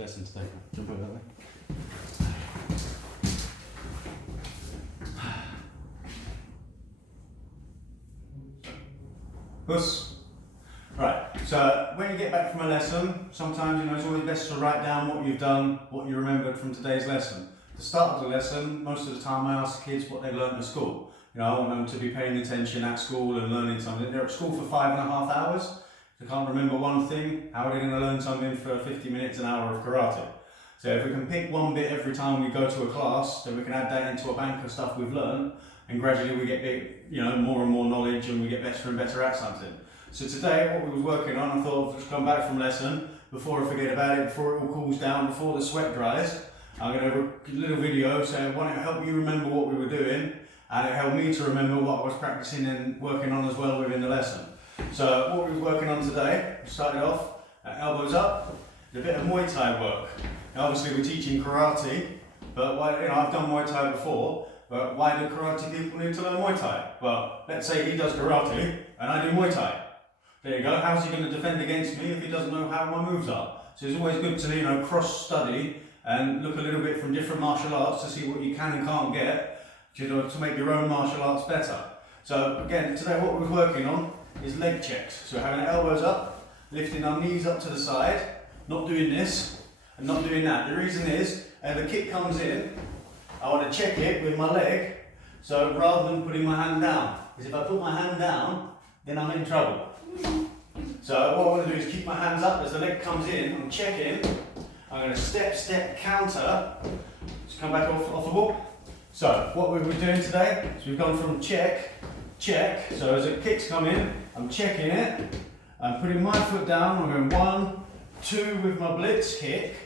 lesson today. Jump over that way. Puss. Right, so when you get back from a lesson, sometimes it's always best to write down what you've done, what you remembered from today's lesson. At the start of the lesson, most of the time I ask the kids what they learned at school. I want them to be paying attention at school and learning something. They're at school for 5.5 hours. If they can't remember one thing, how are they going to learn something for 50 minutes, an hour of karate? So if we can pick one bit every time we go to a class, then we can add that into a bank of stuff we've learned, and gradually we get more and more knowledge, and we get better and better at something. So today, what we were working on, I thought I'd just come back from lesson, before I forget about it, before it all cools down, before the sweat dries, I'm going to have a little video saying I want to help you remember what we were doing, and it helped me to remember what I was practicing and working on as well within the lesson. So what we were working on today, we started off at elbows up, a bit of Muay Thai work. Now obviously we're teaching karate, but I've done Muay Thai before, but why do karate people need to learn Muay Thai? Well, let's say he does karate and I do Muay Thai. There you go. How's he going to defend against me if he doesn't know how my moves are? So it's always good to cross-study and look a little bit from different martial arts to see what you can and can't get, to make your own martial arts better. So again, today what we're working on is leg checks. So having our elbows up, lifting our knees up to the side, not doing this and not doing that. The reason is, the kick comes in, I want to check it with my leg, so rather than putting my hand down. Because if I put my hand down, then I'm in trouble. So what I want to do is keep my hands up as the leg comes in, I'm checking, I'm going to step, counter, just come back off the ball. So what we're doing today is we've gone from check, so as the kicks come in, I'm checking it, I'm putting my foot down, I'm going 1, 2 with my blitz kick,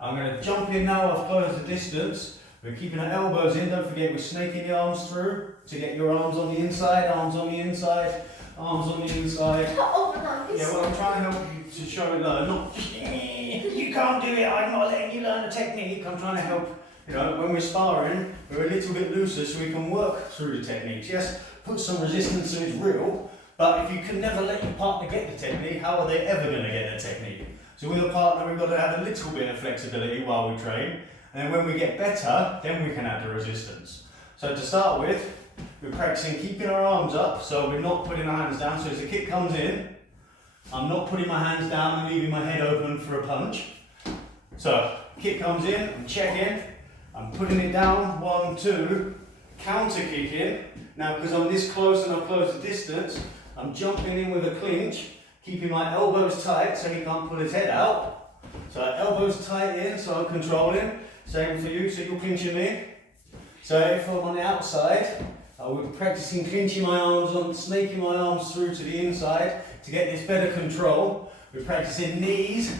I'm going to jump in now, I've closed the distance, we're keeping our elbows in, don't forget we're snaking the arms through to get your arms on the inside, arms on the inside, arms on the inside. Yeah, well I'm trying to help you to show and learn, not you can't do it, I'm not letting you learn the technique, I'm trying to help. When we're sparring, we're a little bit looser so we can work through the techniques. Yes, put some resistance so it's real, but if you can never let your partner get the technique, how are they ever going to get the technique? So with a partner, we've got to have a little bit of flexibility while we train, and then when we get better, then we can add the resistance. So to start with, we're practicing keeping our arms up, so we're not putting our hands down. So as the kick comes in, I'm not putting my hands down and leaving my head open for a punch. So kick comes in, I'm checking, I'm putting it down, 1, 2, counter kicking. Now because I'm this close and I've closed the distance, I'm jumping in with a clinch, keeping my elbows tight so he can't pull his head out. So elbows tight in, so I'm controlling. Same for you, so you're clinching me. So if I'm on the outside, we're practicing clinching my arms on, snaking my arms through to the inside to get this better control. We're practicing knees,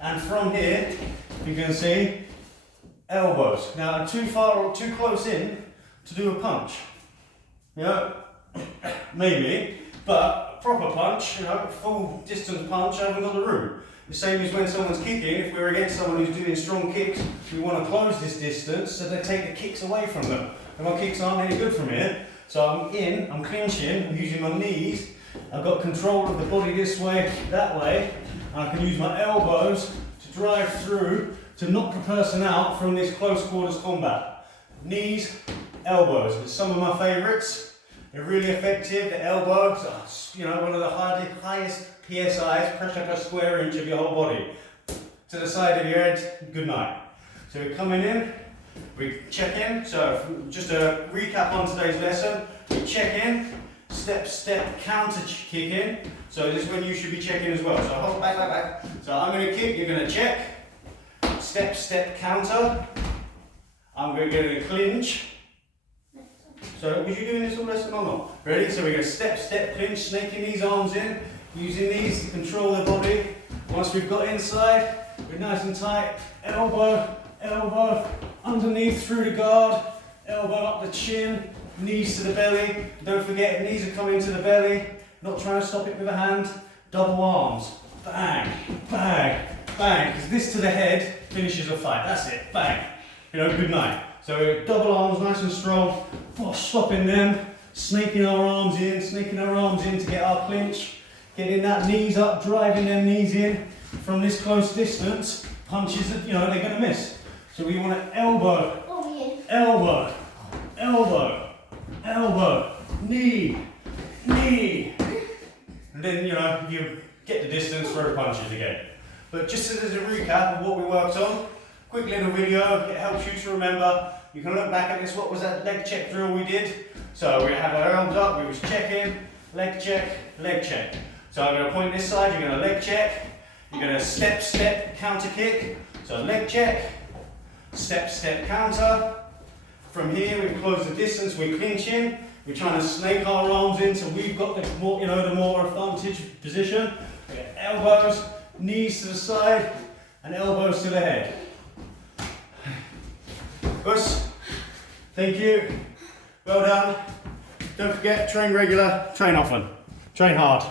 and from here, you can see, elbows. Now I'm too far or too close in to do a punch. Maybe, but a proper punch, full distance punch, I haven't got the room. The same as when someone's kicking, if we're against someone who's doing strong kicks, we want to close this distance so they take the kicks away from them. And my kicks aren't any good from here. So I'm clinching, I'm using my knees, I've got control of the body this way, that way, and I can use my elbows to drive through to knock the person out from this close quarters combat. Knees, elbows, it's some of my favourites. They're really effective. The elbows are, one of the highest PSIs, pressure per square inch of your whole body. To the side of your head, good night. So we're coming in, we check in. So just a recap on today's lesson. We check in, step, counter kick in. So this is when you should be checking as well. So hold back. So I'm going to kick, you're going to check. Step, counter. I'm going to get a clinch. So was you doing this all lesson or not? Ready? So we're going to step, clinch, snaking these arms in, using these to control the body. Once we've got inside, we're nice and tight. Elbow, underneath through the guard, elbow up the chin, knees to the belly. Don't forget, knees are coming to the belly. Not trying to stop it with a hand. Double arms. Bang, because this to the head finishes a fight. That's it, bang. Good night. So double arms, nice and strong, stopping them, snaking our arms in to get our clinch, getting that knees up, driving them knees in, from this close distance, punches that, you know, they're going to miss. So we want to elbow, elbow, elbow, elbow, knee, knee. And then, you know, you get the distance, throw the punches again. But just as a recap of what we worked on, quick little video, it helps you to remember. You can look back at this, what was that leg check drill we did? So we had our arms up, we was checking, leg check, leg check. So I'm going to point this side, you're going to leg check, you're going to step, step, counter kick. So leg check, step, step, counter. From here we've closed the distance, we're clinching, we're trying to snake our arms in so we've got the more, you know, the more advantage position. We get elbows, knees to the side, and elbows to the head. Gus, thank you. Well done. Don't forget, train regular, train often. Train hard.